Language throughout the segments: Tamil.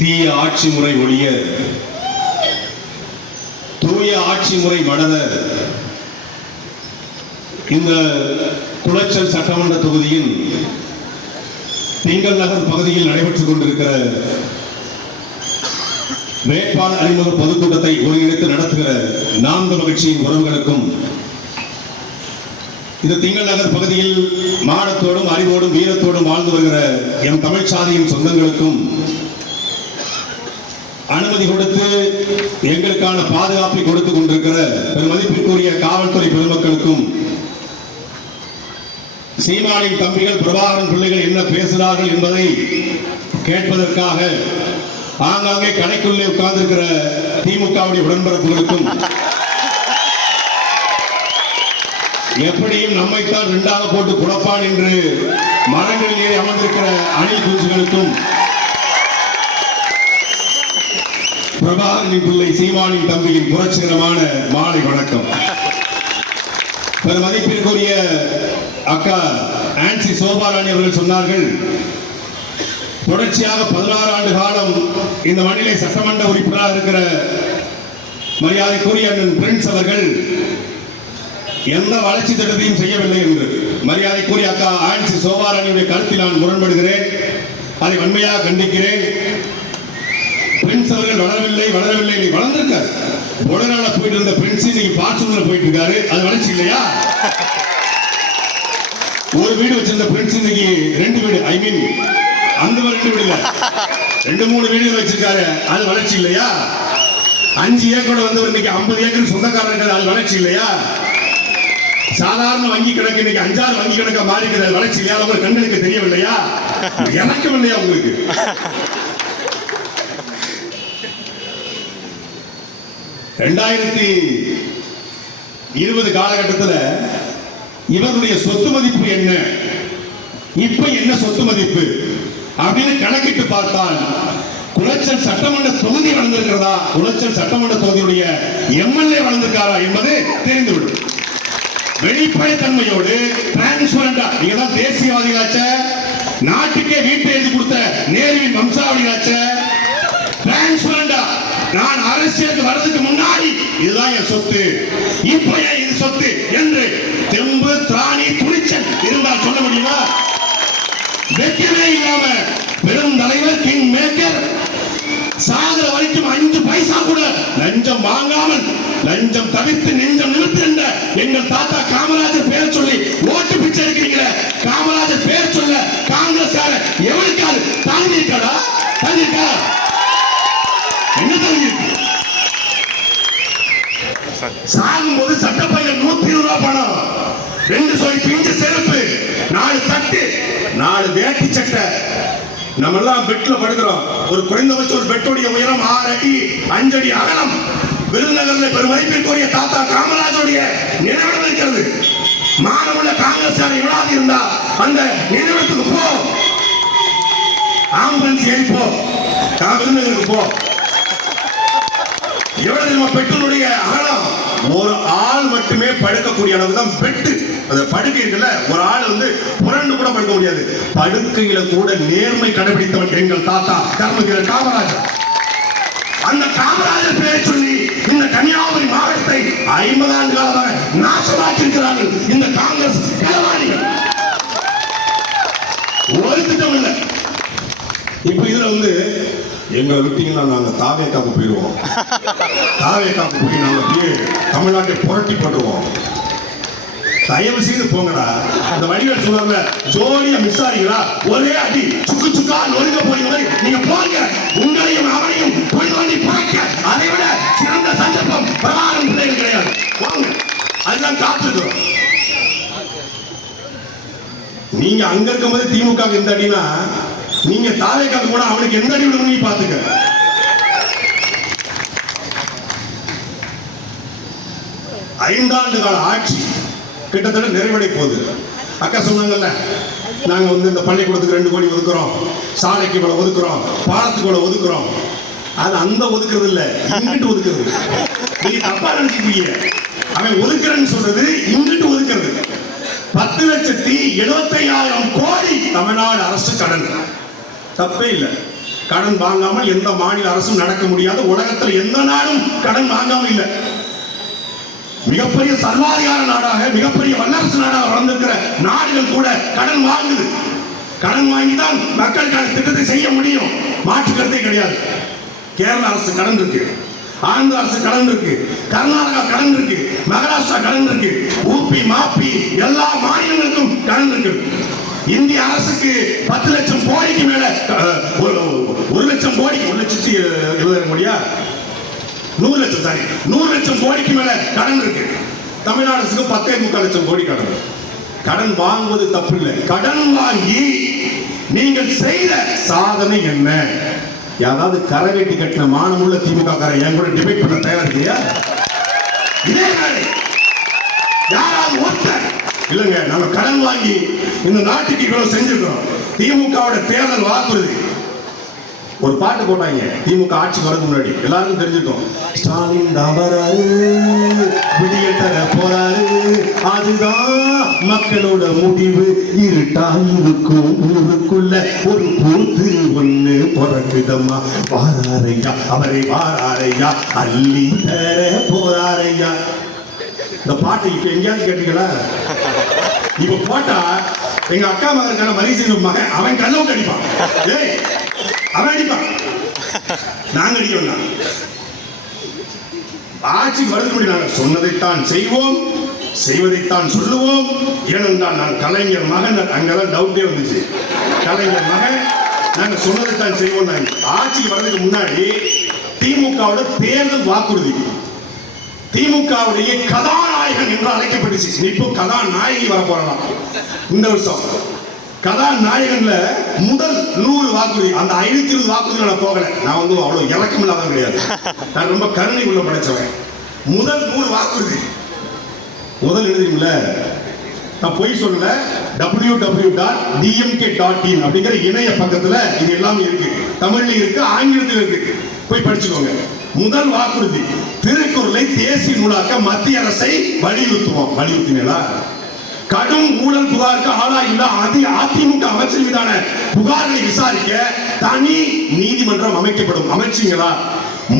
தீய ஆட்சி முறை ஒழிய தூய ஆட்சி முறை மலர இந்த குளச்சல் சட்டமன்ற தொகுதியின் திங்கள் நகர் பகுதியில் நடைபெற்றுக் கொண்டிருக்கிற வேட்பாளர் அறிமுக பொதுக்கூட்டத்தை ஒருங்கிணைத்து நடத்துகிற நாம் தமிழர் கட்சியின் உறவுகளுக்கும் இந்த திங்கள் நகர் பகுதியில் மானத்தோடும் அறிவோடும் வீரத்தோடும் வாழ்ந்து வருகிற எம் தமிழ் சாதியின் சொந்தங்களுக்கும் அனுமதி கொடுத்து எங்களுக்கான பாதுகாப்பை கொடுத்துக் கொண்டிருக்கிற பெருமதிப்பிற்குரிய காவல்துறை பெருமக்களுக்கும் சீமானின் தம்பிகள் பிரபாகரன் பிள்ளைகள் என்ன பேசுகிறார்கள் என்பதை கேட்பதற்காக ஆங்காங்கே கடைக்குள்ளே உட்கார்ந்திருக்கிற திமுகவுடைய உடன்பிறப்புகளுக்கும் எப்படியும் நம்மைத்தான் இரண்டாக போட்டு குழப்பான் என்று மரங்களில் ஏறி அமர்ந்திருக்கிற அணில் குஞ்சுகளுக்கும் பிரபாகரனின் பிள்ளை சீமானின் தம்பியின் புரட்சிகரமான மாலை வணக்கம். பெருமதிப்பிற்குரிய அக்கா ஆன்சி சோபாராணி அவர்கள் சொன்னார்கள், தொடர்ச்சியாக 16 ஆண்டு காலம் இந்த மண்ணிலே சட்டமன்ற உறுப்பினராக இருக்கிற மரியாதைக்குரிய அண்ணன் பிரின்ஸ் அவர்கள் எந்த வளர்ச்சி திட்டத்தையும் செய்யவில்லை என்று மரியாதைக்குரிய அக்கா ஆன்சி சோபாராணியுடைய கருத்தில் நான் முரண்படுகிறேன். அதை வன்மையாக கண்டிக்கிறேன். பிரின்ஸ் அவர்கள் வளரவில்லை வளர்ந்திருக்காரு. உடனால போயிட்டு இருந்த பிரின்ஸ் இன்னைக்கு பார்ச்சூன்ல போயிட்டு இருக்காரு. அது வளர்ச்சி இல்லையா? ஒரு வீடு வச்சிருந்த பிரின்ஸ் இன்னைக்கு 2 வீடு, ஐ மீன் அந்த 2 வீடு இல்ல 2-3 வீடுகள் வச்சிருக்காரு. அது வளர்ச்சி இல்லையா? 5 ஏக்கரோட வந்தவர் இன்னைக்கு 50 ஏக்கர் சொந்தக்காரர்கள். அது வளர்ச்சி இல்லையா? சாதாரண வங்கி கணக்கு இன்னைக்கு 5-6 வங்கி கணக்கா மாறி இருக்கிற வளர்ச்சி இல்லையா? உங்களுக்கு கண்களுக்கு தெரியவில்லையா? எனக்கும் இல்லையா உங்களுக்கு? ரெண்டாயிரத்தி 20 காலகட்டத்தில் இவருடைய சொத்து மதிப்பு என்ன, இப்ப என்ன சொத்து மதிப்பு அப்படின்னு கணக்கிட்டு பார்த்தால் குளச்சல் சட்டமன்ற தொகுதி வளர்ந்திருக்கிறதா, குளச்சல் சட்டமன்ற தொகுதியுடைய எம்எல்ஏ வளர்ந்திருக்காரா என்பது தெரிந்துவிடும். வெளிப்படைத்தன்மையோடு டிரான்ஸ்பரண்டா நீங்க தான் தேசியவாதிகளாச்ச, நாட்டுக்கே வீட்டை எழுதி கொடுத்த நேருவின் வம்சாவளிகளாச்ச, டிரான்ஸ்பரண்டா நான் அரசியலுக்கு வர்றதுக்கு முன்னாடி இதுதான் என் சொத்து, இப்ப ஏன் இது சொத்து என்று தெம்பு திராணி துணிச்சல் இருந்தால் சொல்ல முடியுமா? வெற்றியே இல்லாம பெரும் தலைவர் கிங் மேக்கர் சாகர வரைக்கும் 5 பைசா கூட லஞ்சம் வாங்காமல் லஞ்சம் தவிர்த்து நெஞ்சம் நிறுத்து என்ற எங்கள் தாத்தா காமராஜர் பெயர் சொல்லி ஓட்டு பிச்சை எடுக்கிறீங்க. காமராஜர் பெயர் சொல்ல காங்கிரஸ்கார எவனுக்காது தகுதி இருக்காடா? தகுதி இருக்கா? என்ன தகுதி இருக்கு? சாகும்போது சட்டப்பையில் 120 ரூபாய் பணம், 2 சொல் பிஞ்சு செருப்பு, 4 தட்டு, 4 வேட்டி சட்டை. நம்ம எல்லாம் பெட்ல படுக்கிறோம். ஒரு குறைந்தபட்ச ஒரு பெட்டுடைய உயரம் 6 அடி 5 அடி அகலம். விருதுநகர்ல பெருமதிப்பிற்குரிய தாத்தா காமராஜருடைய நினைவிடம் இருக்கிறது. மானமுள்ள காங்கிரஸ் விழாதி இருந்தா அந்த நினைவிடத்துக்கு போ, ஆம்புலன்ஸ் ஏறி போ, விருதுநகருக்கு போ. எவ்வளவு நம்ம பெட்டினுடைய அகலம், ஒரு ஆள் மட்டுமே படுக்கக்கூடிய அளவு தான் பெட்டு. அந்த படுக்கை இருக்குல்ல, ஒரு ஆள் புரண்டு கூட படுக்க முடியாது. படுக்கையில கூட நேர்மை கடைபிடித்தவன் எங்கள் தாத்தா தர்மவீரர் காமராஜர். அந்த காமராஜர் பெயரை சொல்லி இந்த கன்னியாகுமரி மாவட்டத்தை 50 ஆண்டு காலமாக நாசமாக்கி இருக்கிறார்கள் இந்த காங்கிரஸ் களவாணிகள். ஒரு திட்டம் இல்லை. இப்ப இதுல எங்களை விட்டீங்கன்னா நாங்க தாவேக்காக்கு போயிடுவோம். தாவேக்காக்கு போய் நாங்க அப்படியே தமிழ்நாட்டை புரட்டி போட்டுருவோம். தயவு செய்து போங்கடா. அந்த வடிவேல் சொல்றாங்க, ஜோலியா மிஸ் ஆறீங்களா, ஒரே அடி சுக்கு சுக்கா நொறுங்க போய் நீங்க போங்க. உங்களையும் அவனையும் போய் வாங்கி பார்க்க அதை விட சிறந்த சந்தர்ப்பம் பிரபாகரன் பிள்ளைகள் கிடையாது. போங்க, அதுதான் காத்துக்கிறோம். நீங்க அங்க இருக்கும்போது திமுக எந்த அடினா, நீங்க தாவேக்காக கூட அவனுக்கு எந்த அடி விடுங்க பாத்துக்க. ஐந்தாண்டு கால ஆட்சி கிட்டத்தட்ட நிறைவடை போகுது. அக்கா சொன்னாங்கல்ல, நாங்க இந்த பள்ளிக்கூடத்துக்கு 2 கோடி ஒதுக்குறோம், சாலைக்கு இவ்வளவு ஒதுக்குறோம், பாலத்துக்கு இவ்வளவு ஒதுக்குறோம். அது அந்த ஒதுக்குறது இல்ல, இங்கிட்டு ஒதுக்குறது. நீங்க தப்பா நினைச்சுக்கீங்க. அவன் ஒதுக்குறேன்னு சொல்றது இங்கிட்டு ஒதுக்குறது. 10,75,000 கோடி தமிழ்நாடு அரசு கடன். தப்பே இல்லை. கடன் வாங்காமல் எந்த மாநில அரசும் நடக்க முடியாது. உலகத்தில் எந்த நாடும் கடன் வாங்காமல் இல்லை. மிகப்பெரிய சர்வாதிகார நாடாக, மிகப்பெரிய வல்லரசு நாடாக வளர்ந்திருக்கிற நாடுகள் கூட கடன் வாங்குது. கடன் வாங்கிதான் மக்களுக்கான திட்டத்தை செய்ய முடியும். மாற்று கருத்தே கிடையாது. கேரள அரசு கடன் இருக்கு, ஆந்திர அரசு கடன் இருக்கு, கர்நாடகா கடன் இருக்கு, மகாராஷ்டிரா கடன் இருக்கு, ஊபி மாப்பி எல்லா மாநிலங்களுக்கும் கடன் இருக்கு. இந்திய அரசுக்கு 10 லட்சம் கோடிக்கு மேல 1 லட்சம் கோடி 1,70,000 கோடியா 100 லட்சம் சாரி 100 லட்சம் கோடிக்கு மேல கடன் இருக்கு. தமிழ்நாடு அரசுக்கு 10,3 லட்சம் கோடி கடன். கடன் வாங்குவது தப்பு இல்லை. கடன் வாங்கி நீங்கள் செய்த சாதனை என்ன? யாராவது கரை வெட்டி கட்டின மானமுள்ள திமுக காரன் என் கூட டிபேட் பண்ண தயாரா இருக்கியா? இதே நாளை யாராவது ஒருத்தர் இல்லங்க நம்ம கடன் வாங்கி இந்த நாட்டுக்கு இவ்வளவு செஞ்சிருக்கிறோம். திமுகவோட தேர்தல் வாக்குறுதி ஒரு பாட்டு போட்டாங்க. திமுக ஆட்சி வரதுக்கு முன்னாடி எல்லாருக்கும் தெரிஞ்சிருக்கும். ஸ்டாலின் தவறாரு, விடியல் தர போறாரு, அதுதான் மக்களோட முடிவு. இருட்டாயிருக்கும் ஊருக்குள்ள ஒரு பூத்து ஒண்ணு பிறக்குதம்மா. வாராரையா அவரை வாராரையா, அள்ளி தர போறாரையா. இந்த பாட்டு இப்ப எங்கேயாவது கேட்டீங்களா? இப்ப போட்டா எங்க அக்கா மகன் மரிசீன மகன் அவன் கல்லவுக்கு அடிப்பான். ஏய் அவன் அடிப்பான், நாங்க அடிக்கணும். ஆட்சிக்கு வருது முடியும். சொன்னதைத்தான் செய்வோம், செய்வதைத்தான் சொல்லுவோம். ஏனென்றால் நான் கலைஞர் மகன். அங்கதான் டவுட்டே வந்துச்சு. கலைஞர் மகன், நாங்க சொன்னதைத்தான் செய்வோம். நாங்க ஆட்சிக்கு வர்றதுக்கு முன்னாடி திமுகவோட தேர்தல் வாக்குறுதி, திமுகவுடைய கதாநாயகன் என்று அழைக்கப்பட்டுச்சு. இப்போ கதாநாயகி வர போறலாம் இந்த வருஷம். கதாநாயகன்ல முதல் 100 வாக்குறுதி, அந்த 520 வாக்குறுதி நான் போகல. நான் வந்து அவ்வளவு இறக்கம் இல்லாதவன் கிடையாது. நான் ரொம்ப கருணை உள்ள படைச்சவன். முதல் 100 வாக்குறுதி முதல் எழுதிங்கள, நான் போய் சொல்லல. www.dmk.in அப்படிங்கிற இணைய பக்கத்துல இது எல்லாமே இருக்கு. தமிழ்ல இருக்கு, ஆங்கிலத்தில் இருக்கு, போய் படிச்சுக்கோங்க. முதல் வாக்குறுதி, திருக்குறளை தேசிய நூலாக்க மத்திய அரசை வலியுறுத்துவோம். வலியுறுத்தினீங்களா? கடும் ஊழல் புகாருக்கு ஆளாகியுள்ள அதிமுக அமைச்சர் மீதான புகார்களை விசாரிக்க தனி நீதிமன்றம் அமைக்கப்படும். அமைச்சீங்களா?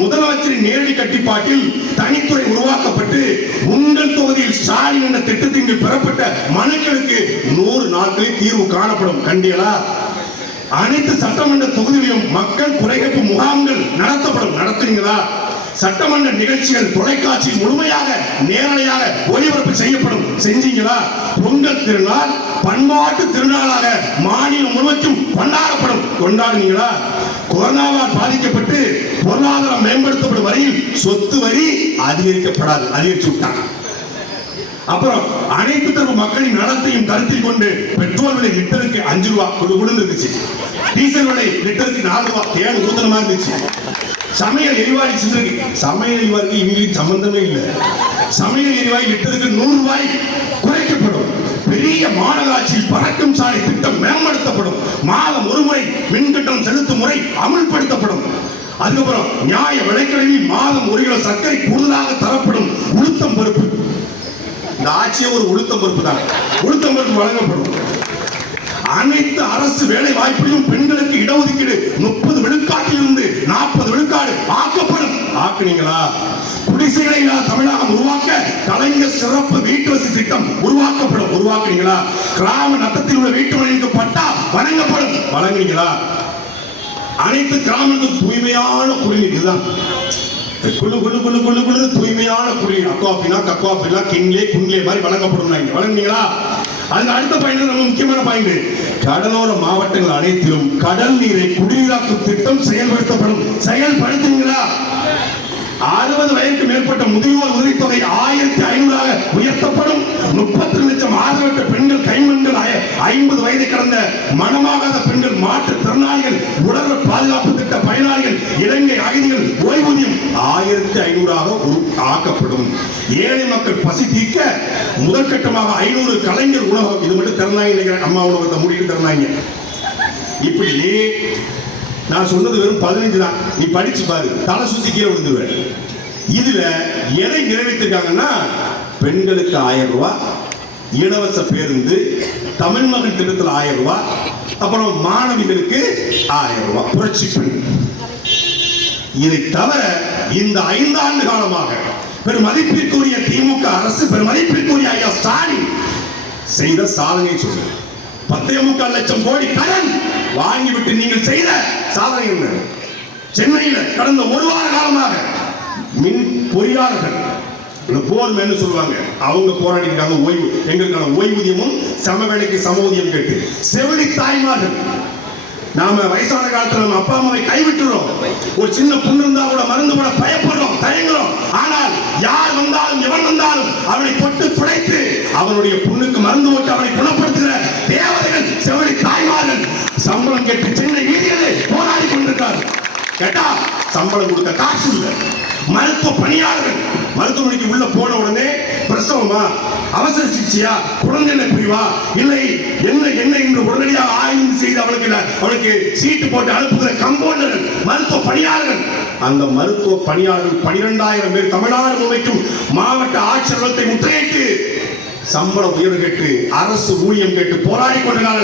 முதலமைச்சரின் நேரடி கட்டுப்பாட்டில் தனித்துறை உருவாக்கப்பட்டு உங்கள் தொகுதியில் ஸ்டாலின் என்ற திட்டத்தின் பெறப்பட்ட மனுக்களுக்கு 100 நாட்களில் தீர்வு காணப்படும். கண்டீங்களா? அனைத்து சட்டமன்ற தொகுதிகளிலும் மக்கள் குறைகேட்பு முகாம்கள் நடத்தப்படும். நடத்துறீங்களா? சட்டமன்ற நிகழ்ச்சிகள் தொலைக்காட்சியில் முழுமையாக நேரடியாக ஒளிபரப்பு செய்யப்படும். செஞ்சீங்களா? பொங்கல் திருநாள் பண்பாட்டு திருநாளாக மாநிலம் முழுவதும் கொண்டாடப்படும். கொண்டாடுனீங்களா? கொரோனாவால் பாதிக்கப்பட்டு பொருளாதாரம் மேம்படுத்தப்படும் வரையில் சொத்து வரி அதிகரிக்கப்படாது, அதிகரிச்சு விட்டாங்க. அப்புறம் அனைத்து தரப்பு மக்களின் நலத்தையும் கருத்தில் கொண்டு பெட்ரோல் விலை லிட்டருக்கு 5 ரூபாய் கொடுன்னு இருந்துச்சு. டீசல் விலை லிட்டருக்கு 4 ரூபாய் தேன் ஊத்தனமா இருந்துச்சு. சமையல் எரிவாயு சிந்தனை, சமையல் எரிவாய்க்கு இவங்களுக்கு சம்பந்தமே இல்லை. சமையல் எரிவாயு லிட்டருக்கு 100 ரூபாய் குறைக்கப்படும். பெரிய மாநகராட்சியில் பறக்கும் சாலை திட்டம் மேம்படுத்தப்படும். மாதம் ஒரு முறை மின்கட்டணம் செலுத்தும் முறை அமுல்படுத்தப்படும். அதுக்கப்புறம் நியாய விலைக்கடையில் மாதம் 1 கிலோ சர்க்கரை கூடுதலாக தரப்படும். உளுத்தம் பருப்பு, இந்த ஆட்சியே ஒரு உளுத்தம் பருப்பு தான். உளுத்தம் பருப்பு வழங்கப்படும். அனைத்து அரசு வேலை வாய்ப்பிலும் பெண்களுக்கு இடஒதுக்கீடு 30 விழுக்காட்டிலிருந்து 40 விழுக்காடு ஆக்கப்படும். ஆக்குனீங்களா? குடிசைகளை தமிழகம் உருவாக்க கலைஞர் சிறப்பு வீட்டு வசதி திட்டம் உருவாக்கப்படும். உருவாக்குனீங்களா? கிராம நத்தத்தில் உள்ள வீட்டு மனைக்கு பட்டா வழங்கப்படும். வழங்குனீங்களா? அனைத்து கிராமங்களுக்கும் தூய்மையான குடிநீர், இதுதான் குழு குழு குழு குழு குழு தூய்மையான குடிநீர், அக்வாபினா கக்வாபினா கிண்லே குண்லே மாதிரி வழங்கப்படும். வழங்குனீங்களா? அதுக்கு அடுத்த பாயிண்ட் ரொம்ப முக்கியமான பாயிண்ட், கடலோர மாவட்டங்கள் அனைத்திலும் கடல் நீரை குடிநீராக்கும் திட்டம் செயல்படுத்தப்படும். செயல்படுத்துங்களா? 60 வயதுக்கு மேற்பட்ட முதியோர் உதவித்தொகை 1500 உயர்த்தப்படும். 32 லட்சம் ஆதரவற்ற பெண்கள், கைமண்கள், 50 வயதை கடந்த மனமாகாத பெண்கள், மாற்றுத்திறனாளிகள், உடல் பாதுகாப்பு திட்ட பயனாளிகள், இலங்கை அகதிகள் ஓய்வூதியம் 1500 ஆக்கப்படும். ஏழை மக்கள் பசி தீர்க்க முதற்கட்டமாக 500 கலைஞர் உணவகம், இது மட்டும் திறனாங்க. அம்மா உணவகத்தை மூடிட்டு திறனாங்க. இப்படி நான் சொன்னது வெறும் 15 தான். நீ படிச்சு பாரு, தலை சுத்தி கீழே விழுந்துருவேன். இதுல எதை நிறைவேற்றிருக்காங்கன்னா, பெண்களுக்கு 1000 ரூபாய், இலவச பேருந்து, தமிழ் மகன் திட்டத்தில் 1000 ரூபாய், அப்புறம் மாணவிகளுக்கு 1000 ரூபாய் புரட்சி பெண். இதை தவிர இந்த 5 ஆண்டு காலமாக பெருமதிப்பிற்குரிய திமுக அரசு, பெருமதிப்பிற்குரிய ஐயா ஸ்டாலின் செய்த சாதனை சொல்லு. 10.25 லட்சம் கோடி கடன் வாங்கிவிட்டு நீங்கள் செய்த சாதனை என்ன? சென்னையில் கடந்த 1 வார காலமாக மின் பொறியாளர்கள், போர்மேன் சொல்லுவாங்க, அவங்க போராடி இருக்காங்க. ஓய்வு, எங்களுக்கான ஓய்வூதியமும் சம வேலைக்கு சம ஊதியம் கேட்டு. செவிலி தாய்மார்கள், நாம வயசான காலத்துல நம்ம அப்பா அம்மாவை கைவிட்டுறோம். ஒரு சின்ன புண்ணு இருந்தா கூட மருந்து போட பயப்படுறோம், தயங்குறோம். ஆனால் யார் வந்தாலும் எவன் வந்தாலும் அவனை தொட்டு துடைத்து அவனுடைய புண்ணுக்கு மருந்து போட்டு அவனை குணப்படுத்துகிற தேவதைகள் செவிலி தாய்மார்கள் சம்பளம் கேட்டு சென்னை வீதியிலே போராடி கொண்டிருக்கிறார். கேட்டா சம்பளம் கொடுக்க காசு இல்லை. மருத்துவ பணியாளர்கள் மருத்துவமனைக்கு உள்ள போன உடனே பிரசவமா, அவசர சிகிச்சையா, குழந்தை பிரிவா, இல்லை என்ன என்ன என்று உடனடியாக ஆய்வு செய்து அவளுக்கு சீட்டு போட்டு அனுப்புகிற கம்பவுண்டர்கள், மருத்துவ பணியாளர்கள். அந்த மருத்துவ பணியாளர்கள் 12,000 பேர் தமிழ்நாடு முழுமைக்கும் மாவட்ட ஆட்சியர் முற்றுகையிட்டு சம்பள உயர்வு கேட்டு அரசு ஊழியம் கேட்டு போராடி கொண்டிருக்கிறார்கள்.